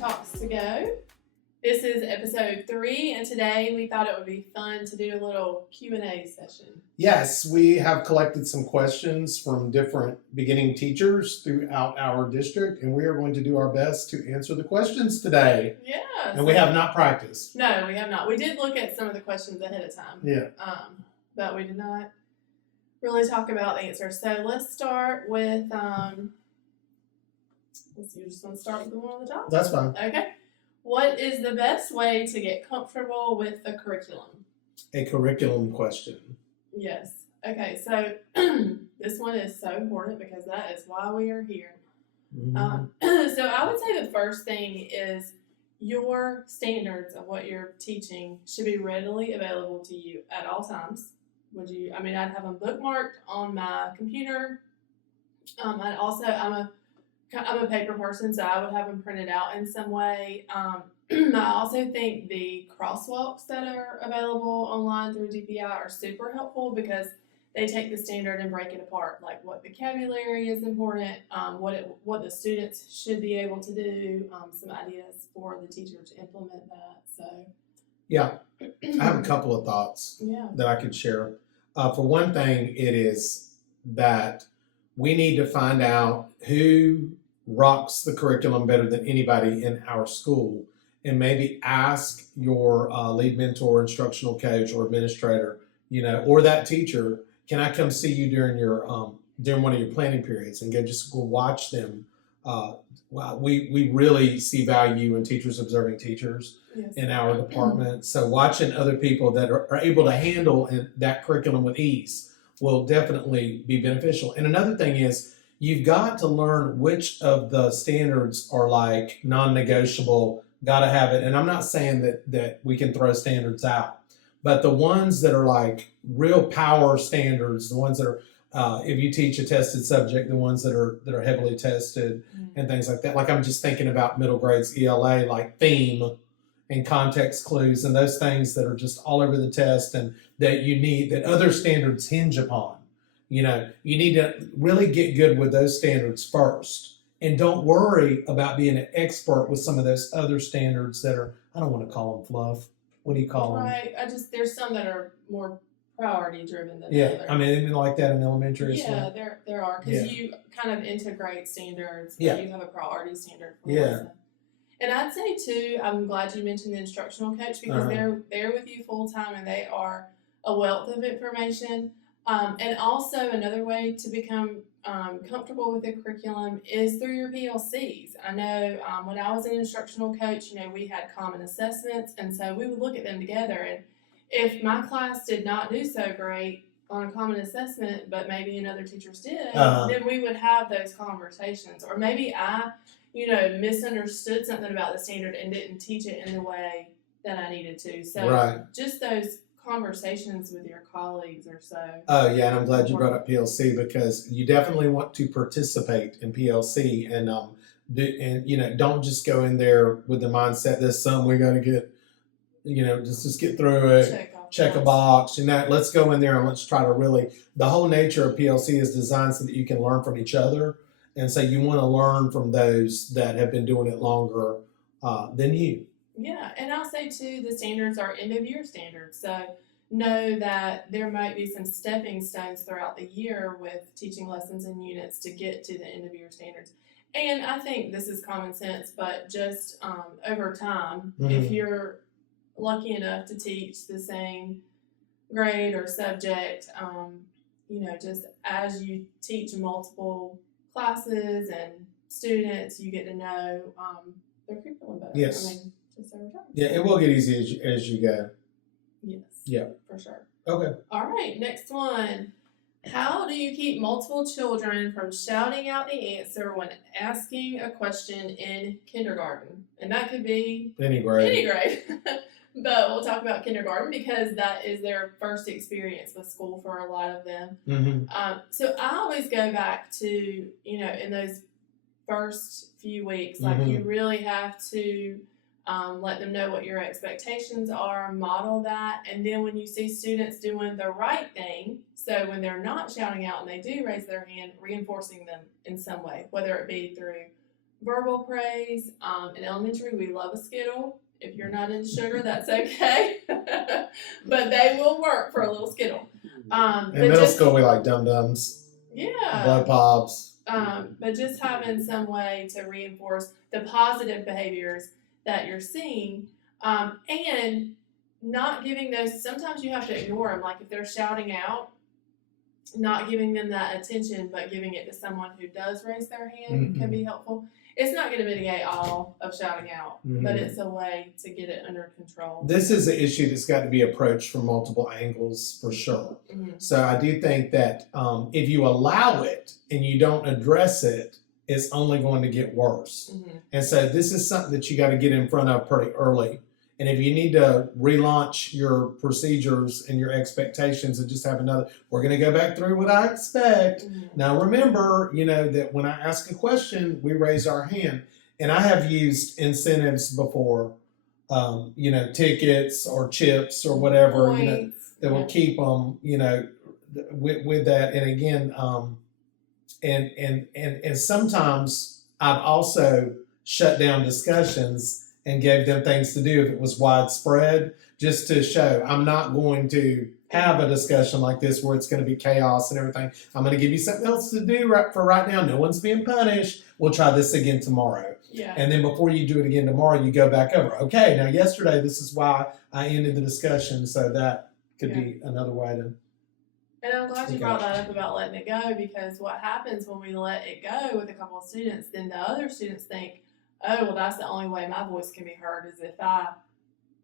Talks to Go. This is episode 3, and today we thought it would be fun to do a little Q&A session. Yes, we have collected some questions from different beginning teachers throughout our district, and we are going to do our best to answer the questions today. Yeah. And we have not practiced. No, we have not. We did look at some of the questions ahead of time. Yeah. But we did not really talk about the answers. So let's start with, you just want to start with the one on the top? That's fine. Okay. What is the best way to get comfortable with the curriculum? A curriculum question. Yes. Okay, so this one is so important because that is why we are here. Mm-hmm. So I would say the first thing is your standards of what you're teaching should be readily available to you at all times. I'd have them bookmarked on my computer. I'm a paper person, so I would have them printed out in some way. I also think the crosswalks that are available online through DPI are super helpful because they take the standard and break it apart, like what vocabulary is important, what the students should be able to do, some ideas for the teacher to implement that. So, yeah, I have a couple of thoughts that I could share. For one thing, it is that we need to find out who rocks the curriculum better than anybody in our school, and maybe ask your lead mentor, instructional coach, or administrator, or that teacher, can I come see you during your during one of your planning periods and go watch them? We really see value in teachers observing teachers in our department. So watching other people that are able to handle that curriculum with ease will definitely be beneficial. And another thing is, you've got to learn which of the standards are like non-negotiable, got to have it. And I'm not saying that we can throw standards out, but the ones that are like real power standards, the ones that are, if you teach a tested subject, the ones that are heavily tested and things like that. Like I'm just thinking about middle grades ELA, like theme and context clues and those things that are just all over the test and that other standards hinge upon. You need to really get good with those standards first. And don't worry about being an expert with some of those other standards that are, I don't want to call them fluff. What do you call them? Right. There's some that are more priority driven than others. I mean, even like that in elementary. Yeah, there are. Because you kind of integrate standards. Yeah. You have a priority standard for lesson. And I'd say, too, I'm glad you mentioned the instructional coach because they're with you full time and they are a wealth of information. And also another way to become comfortable with the curriculum is through your PLCs. I know when I was an instructional coach, we had common assessments, and so we would look at them together. And if my class did not do so great on a common assessment, but maybe another teachers did, then we would have those conversations. Or maybe I, misunderstood something about the standard and didn't teach it in the way that I needed to. So just those conversations with your colleagues or so. Oh yeah, and I'm glad you brought up PLC because you definitely want to participate in PLC and don't just go in there with the mindset this sum we got to get, just get through it, check a box, let's go in there and let's try to really. The whole nature of PLC is designed so that you can learn from each other, and so you want to learn from those that have been doing it longer than you. Yeah, and I'll say, too, the standards are end-of-year standards. So know that there might be some stepping stones throughout the year with teaching lessons and units to get to the end-of-year standards. And I think this is common sense, but just over time, if you're lucky enough to teach the same grade or subject, just as you teach multiple classes and students, you get to know their curriculum better. Yes. Yeah, it will get easy as you go. Yes. Yeah. For sure. Okay. All right, next one. How do you keep multiple children from shouting out the answer when asking a question in kindergarten? And that could be any grade. But we'll talk about kindergarten because that is their first experience with school for a lot of them. Mm-hmm. So I always go back to, in those first few weeks, like you really have to let them know what your expectations are, model that, and then when you see students doing the right thing, so when they're not shouting out and they do raise their hand, reinforcing them in some way, whether it be through verbal praise. In elementary, we love a Skittle. If you're not into sugar, that's okay. But they will work for a little Skittle. In middle school, we like Dum Dums. Yeah. Blood Pops. But just having some way to reinforce the positive behaviors that you're seeing, and not giving those. Sometimes you have to ignore them. Like if they're shouting out, not giving them that attention, but giving it to someone who does raise their hand can be helpful. It's not going to mitigate all of shouting out, but it's a way to get it under control. This is an issue that's got to be approached from multiple angles for sure. So I do think that if you allow it and you don't address it, it's only going to get worse. And so this is something that you got to get in front of pretty early. And if you need to relaunch your procedures and your expectations and just have another, we're going to go back through what I expect. Now, remember, that when I ask a question, we raise our hand. And I have used incentives before, tickets or chips or whatever, that will keep them, with that. And again, and sometimes I've also shut down discussions and gave them things to do if it was widespread, just to show I'm not going to have a discussion like this where it's going to be chaos and everything. I'm going to give you something else to do for right now. No one's being punished. We'll try this again tomorrow. Yeah. And then before you do it again tomorrow, you go back over. Okay, now yesterday, this is why I ended the discussion. So that could be another way to. And I'm glad you brought that up about letting it go, because what happens when we let it go with a couple of students, then the other students think, oh, well, that's the only way my voice can be heard is if I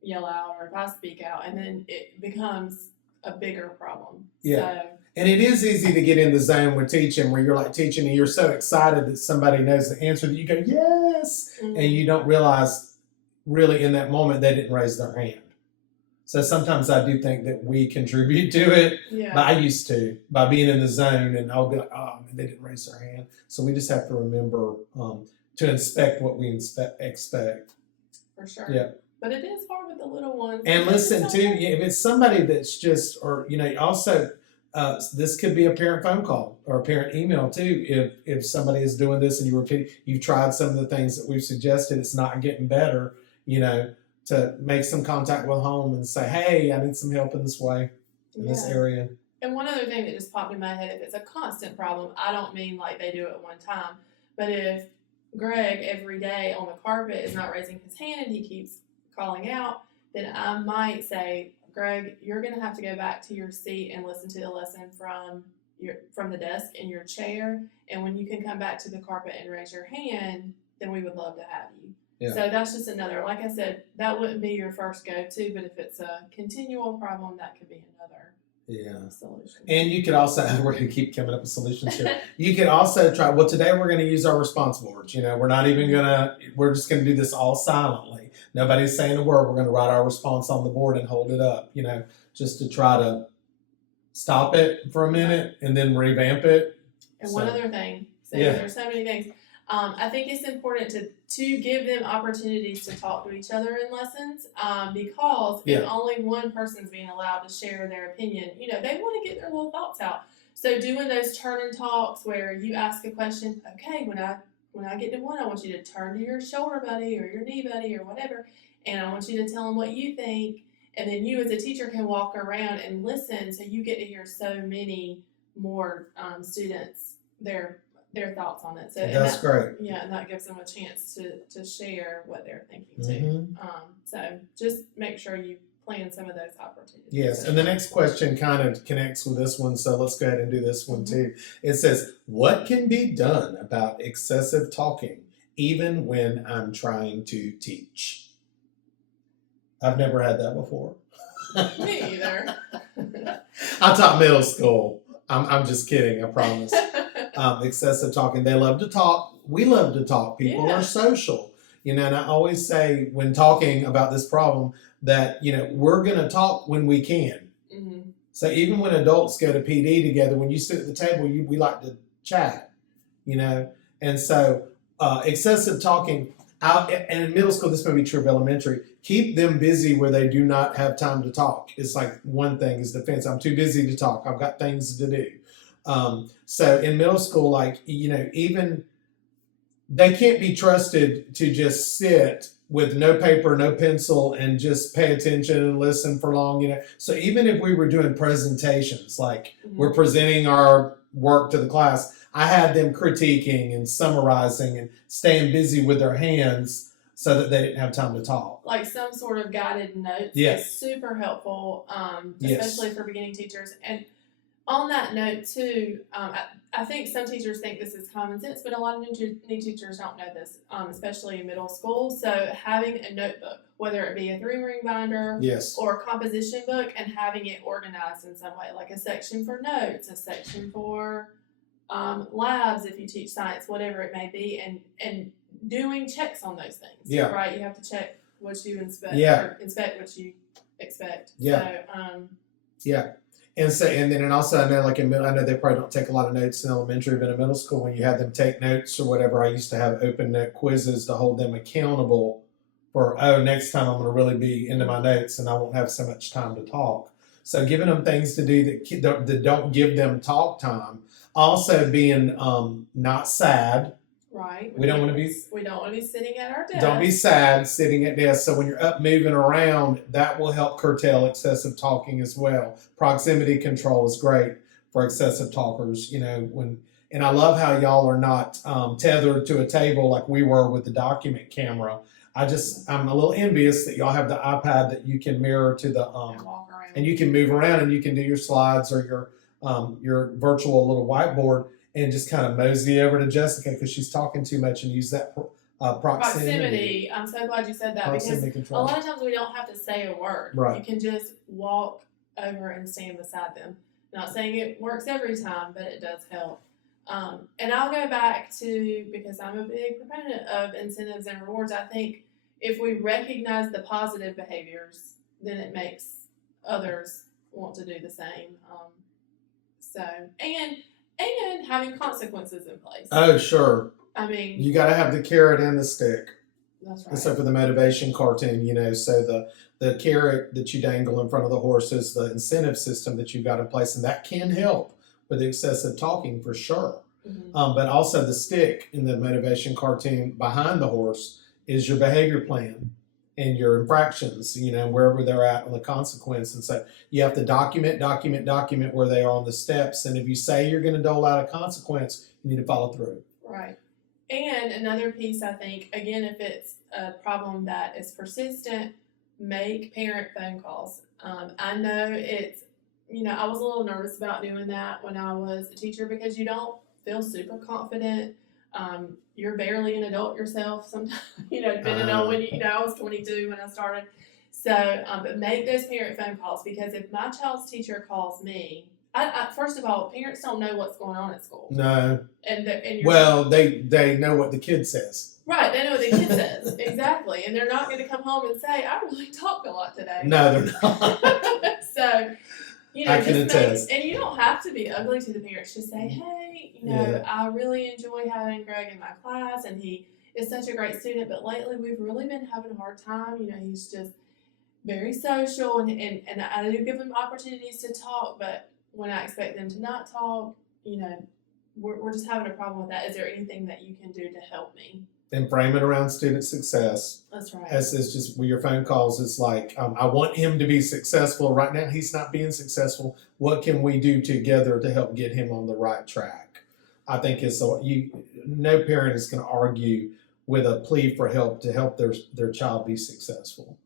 yell out or if I speak out. And then it becomes a bigger problem. Yeah. And it is easy to get in the zone with teaching where you're like teaching and you're so excited that somebody knows the answer that you go, yes. And you don't realize really in that moment they didn't raise their hand. So sometimes I do think that we contribute to it. Yeah. But I used to, by being in the zone, and I'll be like, oh, man, they didn't raise their hand. So we just have to remember to inspect what we expect. For sure. Yeah. But it is hard with the little ones. And listen too, if it's somebody that's just, or also, this could be a parent phone call or a parent email too. If somebody is doing this and you've tried some of the things that we've suggested, it's not getting better. To make some contact with home and say, hey, I need some help in this way, in this area. And one other thing that just popped in my head, if it's a constant problem, I don't mean like they do it one time, but if Greg every day on the carpet is not raising his hand and he keeps calling out, then I might say, Greg, you're going to have to go back to your seat and listen to the lesson from the desk in your chair. And when you can come back to the carpet and raise your hand, then we would love to have you. Yeah. So that's just another, like I said, that wouldn't be your first go-to, but if it's a continual problem, that could be another solution. And you could also, we're going to keep coming up with solutions here. You could also try, well, today we're going to use our response boards. We're not even we're just going to do this all silently. Nobody's saying a word. We're going to write our response on the board and hold it up, just to try to stop it for a minute and then revamp it. And one other thing, there's so many things. I think it's important to give them opportunities to talk to each other in lessons, because if only one person's being allowed to share their opinion, they want to get their little thoughts out. So doing those turn and talks where you ask a question, okay, when I get to one, I want you to turn to your shoulder buddy or your knee buddy or whatever, and I want you to tell them what you think, and then you as a teacher can walk around and listen, so you get to hear so many more students their thoughts on it. So that's great. Yeah, and that gives them a chance to share what they're thinking too. So just make sure you plan some of those opportunities. Yes, and the next question kind of connects with this one, so let's go ahead and do this one too. It says, what can be done about excessive talking even when I'm trying to teach? I've never had that before. Me either. I taught middle school. I'm just kidding, I promise. Excessive talking. They love to talk. We love to talk. People are social. And I always say when talking about this problem that, we're going to talk when we can. So even when adults go to PD together, when you sit at the table, we like to chat, And so excessive talking, and in middle school, this may be true of elementary, keep them busy where they do not have time to talk. It's like one thing is defense. I'm too busy to talk. I've got things to do. So in middle school, even they can't be trusted to just sit with no paper, no pencil, and just pay attention and listen for long, you know. So even if we were doing presentations, like we're presenting our work to the class, I had them critiquing and summarizing and staying busy with their hands so that they didn't have time to talk. Like some sort of guided notes Yes. is super helpful, Yes. especially for beginning teachers. And on that note too, I think some teachers think this is common sense, but a lot of new teachers don't know this, especially in middle school. So having a notebook, whether it be a 3-ring binder Yes. or a composition book, and having it organized in some way, like a section for notes, a section for labs if you teach science, whatever it may be, and doing checks on those things. Yeah. Right. You have to check what you inspect. Yeah. Or inspect what you expect. Yeah. So, yeah. And also I know like I know they probably don't take a lot of notes in elementary, but in middle school when you have them take notes or whatever, I used to have open note quizzes to hold them accountable for, next time I'm going to really be into my notes and I won't have so much time to talk. So giving them things to do that don't give them talk time. Also being not sad. Right. We don't want to be sitting at our desk. Don't be sad sitting at desk. So when you're up moving around, that will help curtail excessive talking as well. Proximity control is great for excessive talkers. You know, and I love how y'all are not tethered to a table like we were with the document camera. I'm a little envious that y'all have the iPad that you can mirror to the walk around. And you can move around and you can do your slides or your virtual little whiteboard. And just kind of mosey over to Jessica because she's talking too much and use that proximity. I'm so glad you said that because control. A lot of times we don't have to say a word. Right. You can just walk over and stand beside them. Not saying it works every time, but it does help. And I'll go back to, because I'm a big proponent of incentives and rewards, I think if we recognize the positive behaviors, then it makes others want to do the same. And having consequences in place. Oh, sure. I mean, you got to have the carrot and the stick. That's right. Except for the motivation cartoon, you know, so the carrot that you dangle in front of the horse is the incentive system that you've got in place, and that can help with excessive talking for sure. Mm-hmm. But also the stick in the motivation cartoon behind the horse is your behavior plan and your infractions, you know, wherever they're at on the consequence. And so you have to document where they are on the steps. And if you say you're going to dole out a consequence, you need to follow through. Right. And another piece, I think, again, if it's a problem that is persistent, make parent phone calls. I know it's, you know, I was a little nervous about doing that when I was a teacher because you don't feel super confident. You're barely an adult yourself sometimes, you know, depending on when you know, I was 22 when I started. So, but make those parent phone calls, because if my child's teacher calls me, I first of all, parents don't know what's going on at school. No. And they know what the kid says. Right, they know what the kid says. Exactly. And they're not going to come home and say, I really talked a lot today. No, they're not. So, you know, I can attest. And you don't have to be ugly to the parents. Just say, hey, you know, Yeah. I really enjoy having Greg in my class, and he is such a great student, but lately we've really been having a hard time. You know, he's just very social, and I do give him opportunities to talk, but when I expect them to not talk, you know, we're just having a problem with that. Is there anything that you can do to help me? And frame it around student success. That's right. As is just with your phone calls, it's like, I want him to be successful. Right now, he's not being successful. What can we do together to help get him on the right track? I think no parent is going to argue with a plea for help to help their child be successful.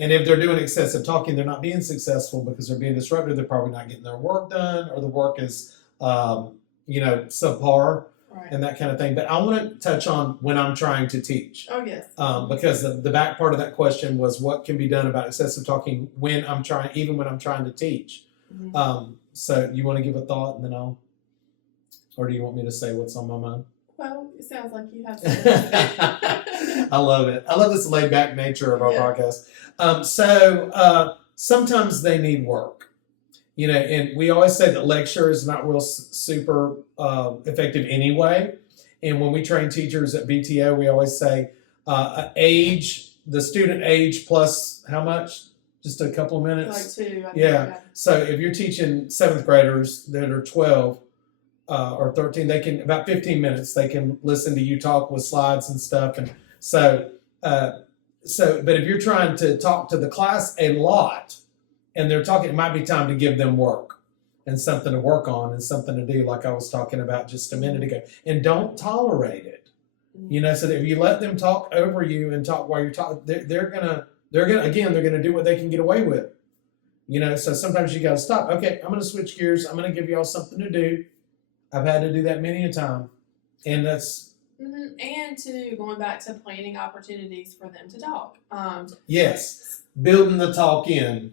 And if they're doing excessive talking, they're not being successful because they're being disruptive. They're probably not getting their work done, or the work is, subpar. Right. And that kind of thing. But I want to touch on when I'm trying to teach. Oh, yes. Because the back part of that question was what can be done about excessive talking even when I'm trying to teach. Mm-hmm. So you want to give a thought and then or do you want me to say what's on my mind? Well, it sounds like you have something. I love it. I love this laid back nature of our podcast. So sometimes they need work. You know, and we always say that lecture is not real super effective anyway. And when we train teachers at BTO, we always say the student age plus how much? Just a couple of minutes? Like 2. Yeah. So if you're teaching 7th graders that are 12, or 13, they can, about 15 minutes, they can listen to you talk with slides and stuff. And so, but if you're trying to talk to the class a lot and they're talking, it might be time to give them work and something to work on and something to do, like I was talking about just a minute ago. And don't tolerate it. So that if you let them talk over you and talk while you're talking, they're gonna do what they can get away with. So sometimes you got to stop. Okay, I'm going to switch gears. I'm going to give y'all something to do. I've had to do that many a time. And that's... And to going back to planning opportunities for them to talk. Yes, building the talk in.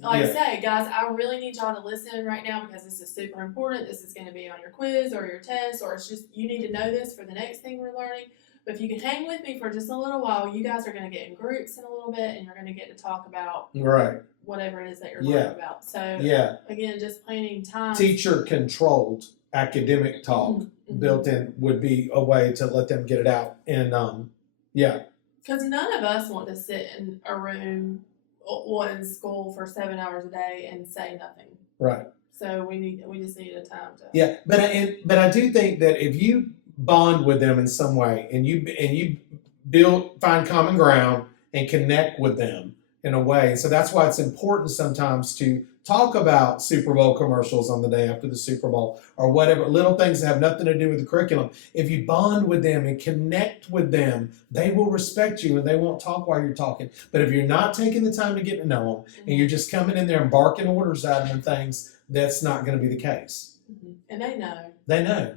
Like I say, guys, I really need y'all to listen right now because this is super important. This is going to be on your quiz or your test, or it's just you need to know this for the next thing we're learning. But if you can hang with me for just a little while, you guys are going to get in groups in a little bit, and you're going to get to talk about whatever it is that you're learning about. So, again, just planning time. Teacher-controlled academic talk built in would be a way to let them get it out. And, because none of us want to sit in a room or in school for 7 hours a day and say nothing. Right. So we just need a time to. Yeah, but I do think that if you bond with them in some way and you find common ground and connect with them in a way. So that's why it's important sometimes to talk about Super Bowl commercials on the day after the Super Bowl or whatever, little things that have nothing to do with the curriculum. If you bond with them and connect with them, they will respect you and they won't talk while you're talking. But if you're not taking the time to get to know them and you're just coming in there and barking orders at them and things, that's not going to be the case. And they know. They know.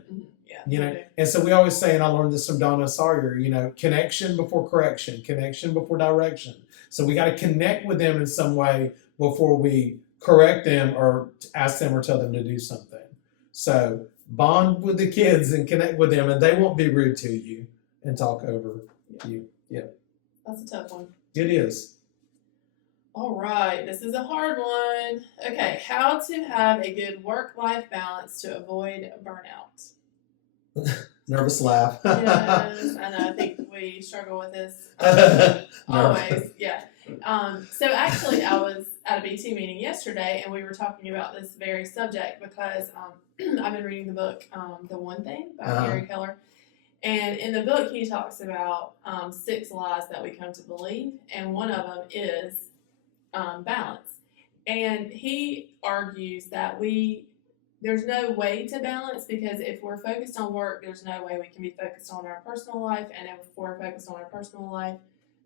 And so we always say, and I learned this from Donna Sawyer, connection before correction, connection before direction. So we got to connect with them in some way before we correct them or ask them or tell them to do something. So bond with the kids and connect with them, and they won't be rude to you and talk over you. Yeah. That's a tough one. It is. All right, this is a hard one. Okay, how to have a good work-life balance to avoid burnout. Nervous laugh. Yes, I know. I think we struggle with this always. Yeah. So actually, I was at a BT meeting yesterday, and we were talking about this very subject because I've been reading the book The One Thing by Gary Keller. And in the book, he talks about 6 lies that we come to believe, and one of them is balance. And he argues that there's no way to balance because if we're focused on work, there's no way we can be focused on our personal life. And if we're focused on our personal life,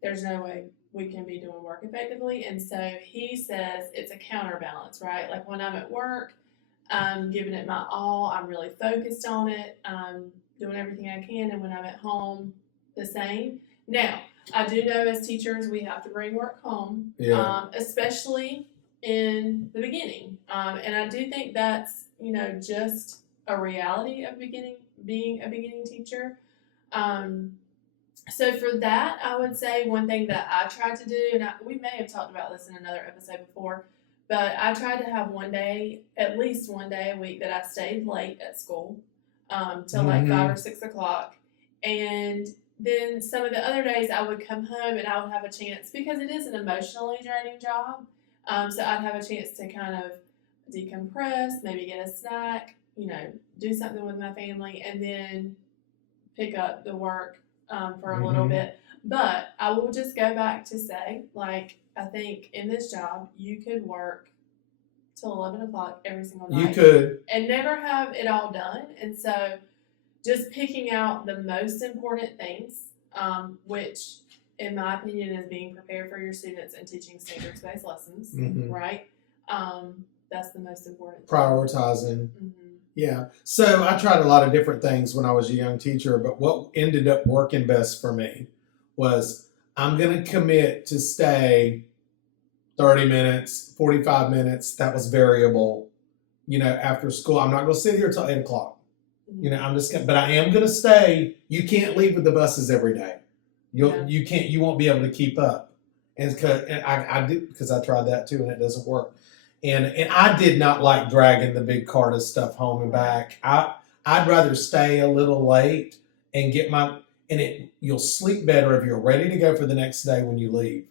there's no way we can be doing work effectively. And so he says it's a counterbalance, right? Like when I'm at work, I'm giving it my all. I'm really focused on it. I'm doing everything I can. And when I'm at home, the same. Now, I do know as teachers, we have to bring work home, especially in the beginning. And I do think that's, just a reality of being a beginning teacher. So for that, I would say one thing that I tried to do, and we may have talked about this in another episode before, but I tried to have at least one day a week that I stayed late at school till like 5 or 6 o'clock. And then some of the other days I would come home and I would have a chance, because it is an emotionally draining job, so I'd have a chance to kind of decompress, maybe get a snack, do something with my family, and then pick up the work for a little bit. But I will just go back to say, like, I think in this job, you could work till 11 o'clock every single night. You could. And never have it all done. And so just picking out the most important things, which in my opinion is being prepared for your students and teaching standards-based lessons, right? That's the most important thing. Prioritizing. Yeah. So I tried a lot of different things when I was a young teacher, but what ended up working best for me was I'm going to commit to stay 30 minutes, 45 minutes. That was variable, after school. I'm not going to sit here till 8 o'clock. But I am going to stay. You can't leave with the buses every day. You won't be able to keep up. And I did, because I tried that too and it doesn't work. And I did not like dragging the big cart of stuff home and back. I'd rather stay a little late and you'll sleep better if you're ready to go for the next day when you leave.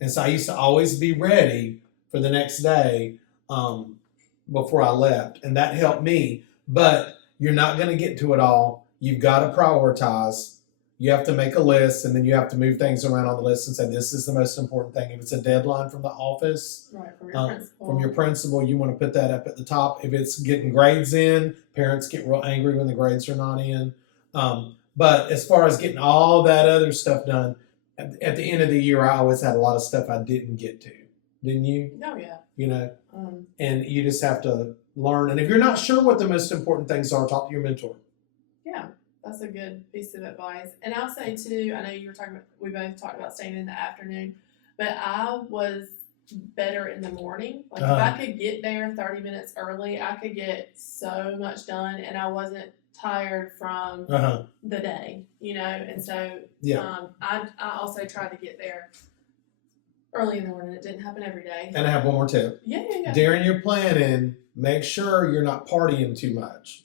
And so I used to always be ready for the next day before I left, and that helped me. But you're not going to get to it all. You've got to prioritize. You have to make a list, and then you have to move things around on the list and say, this is the most important thing. If it's a deadline from the office, right, from your principal, you want to put that up at the top. If it's getting grades in, parents get real angry when the grades are not in. But as far as getting all that other stuff done, at the end of the year, I always had a lot of stuff I didn't get to. Didn't you? Oh, yeah. You know, and you just have to learn. And if you're not sure what the most important things are, talk to your mentor. Yeah, that's a good piece of advice. And I'll say too, I know you were talking about, we both talked about staying in the afternoon, but I was better in the morning. Like if I could get there 30 minutes early, I could get so much done, and I wasn't tired from the day, you know. And so I also tried to get there early in the morning. It didn't happen every day. And I have one more tip. Yeah. During your planning, make sure you're not partying too much.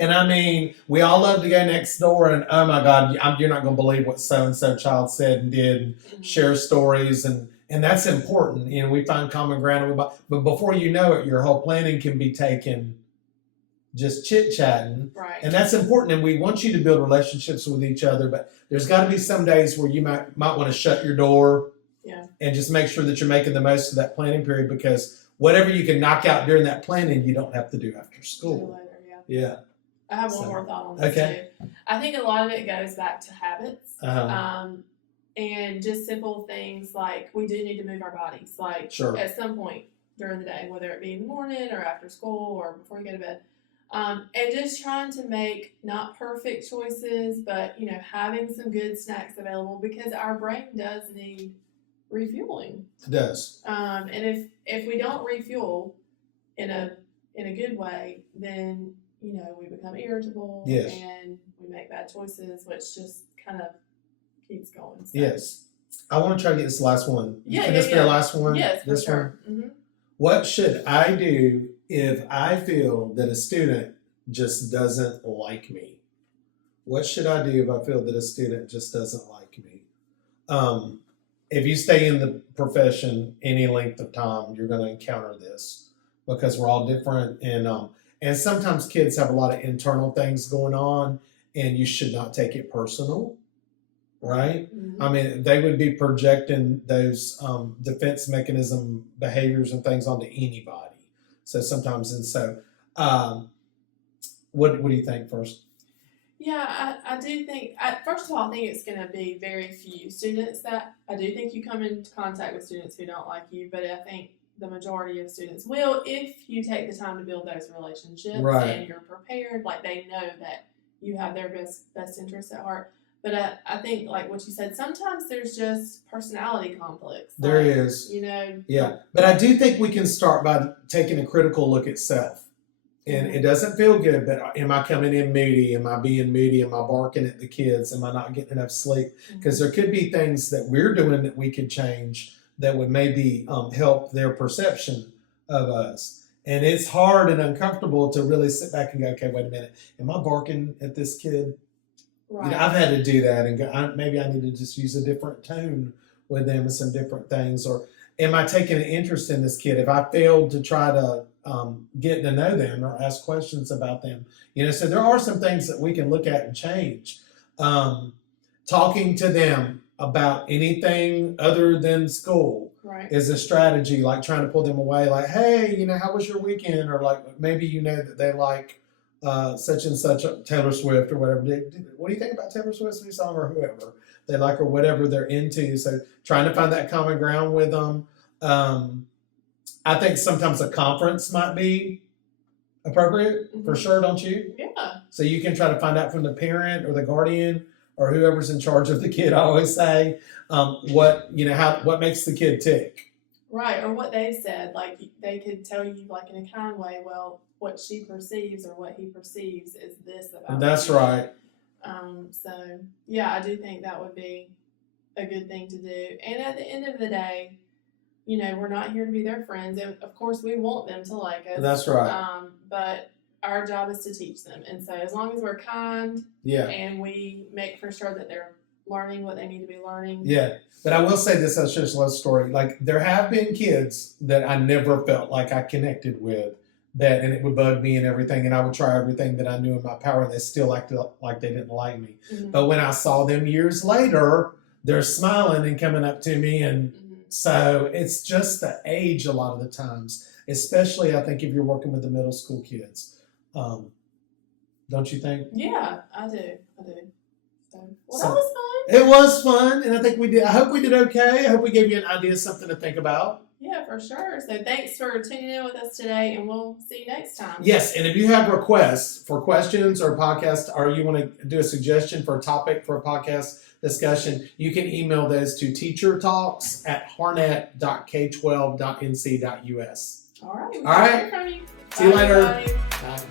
And I mean, we all love to go next door and, oh my God, you're not going to believe what so-and-so child said and did, and share stories. And that's important. You know, we find common ground. But before you know it, your whole planning can be taken just chit-chatting. Right. And that's important. And we want you to build relationships with each other. But there's got to be some days where you might want to shut your door. Yeah. And just make sure that you're making the most of that planning period, because whatever you can knock out during that planning, you don't have to do after school. Later, yeah. I have one more thought on this too. I think a lot of it goes back to habits. And just simple things like we do need to move our bodies. Like at some point during the day, whether it be in the morning or after school or before you go to bed. And just trying to make not perfect choices, but, you know, having some good snacks available, because our brain does need refueling. It does. And if we don't refuel in a good way, then, you know, we become irritable and we make bad choices, which just kind of keeps going. So. Yes. I want to try to get this last one. Yeah, Can this be our last one? Yes, this for sure. one? Mm-hmm. What should I do if I feel that a student just doesn't like me? What should I do if I feel that a student just doesn't like me? If you stay in the profession any length of time, you're going to encounter this, because we're all different. And sometimes kids have a lot of internal things going on, and you should not take it personal, right? Mm-hmm. I mean, they would be projecting those defense mechanism behaviors and things onto anybody. So sometimes, and so, what do you think first? Yeah, I do think, first of all, I think it's going to be very few students that, I do think you come into contact with students who don't like you, but I think the majority of students will, if you take the time to build those relationships and you're prepared, like they know that you have their best interests at heart. But I think, like what you said, sometimes there's just personality conflicts. There is. You know. Yeah. But I do think we can start by taking a critical look at self. And it doesn't feel good, but am I coming in moody? Am I being moody? Am I barking at the kids? Am I not getting enough sleep? Because there could be things that we're doing that we could change that would maybe help their perception of us. And it's hard and uncomfortable to really sit back and go, okay, wait a minute. Am I barking at this kid? Right. You know, I've had to do that and go, maybe I need to just use a different tone with them and some different things. Or am I taking an interest in this kid? If I failed to try to get to know them or ask questions about them, you know, so there are some things that we can look at and change. Talking to them about anything other than school is a strategy, like trying to pull them away, like, hey, you know, how was your weekend? Or like, maybe you know that they like such and such Taylor Swift or whatever. What do you think about Taylor Swift's new song, or whoever they like, or whatever they're into? So trying to find that common ground with them. I think sometimes a conference might be appropriate for sure, don't you? Yeah. So you can try to find out from the parent or the guardian or whoever's in charge of the kid. I always say, what makes the kid tick. Right, or what they said. Like they could tell you, like in a kind way, well, what she perceives or what he perceives is this about. That's you. right. So yeah, I do think that would be a good thing to do. And at the end of the day, you know, we're not here to be their friends. And of course, we want them to like us. That's right. But our job is to teach them. And so as long as we're kind and we make for sure that they're learning what they need to be learning. Yeah. But I will say this, I'll share a little story. Like, there have been kids that I never felt like I connected with and it would bug me and everything, and I would try everything that I knew in my power, and they still acted like they didn't like me. Mm-hmm. But when I saw them years later, they're smiling and coming up to me, and so it's just the age a lot of the times, especially I think if you're working with the middle school kids. Don't you think? Yeah, I do. So, that was fun. It was fun, and I think we did. I hope we did okay. I hope we gave you an idea, something to think about. Yeah, for sure. So thanks for tuning in with us today, and we'll see you next time. Yes, and if you have requests for questions or podcast, or you want to do a suggestion for a topic for a podcast discussion, you can email those to teachertalks@harnett.k12.nc.us. All right. All right. From you. See you later. Everybody. Bye.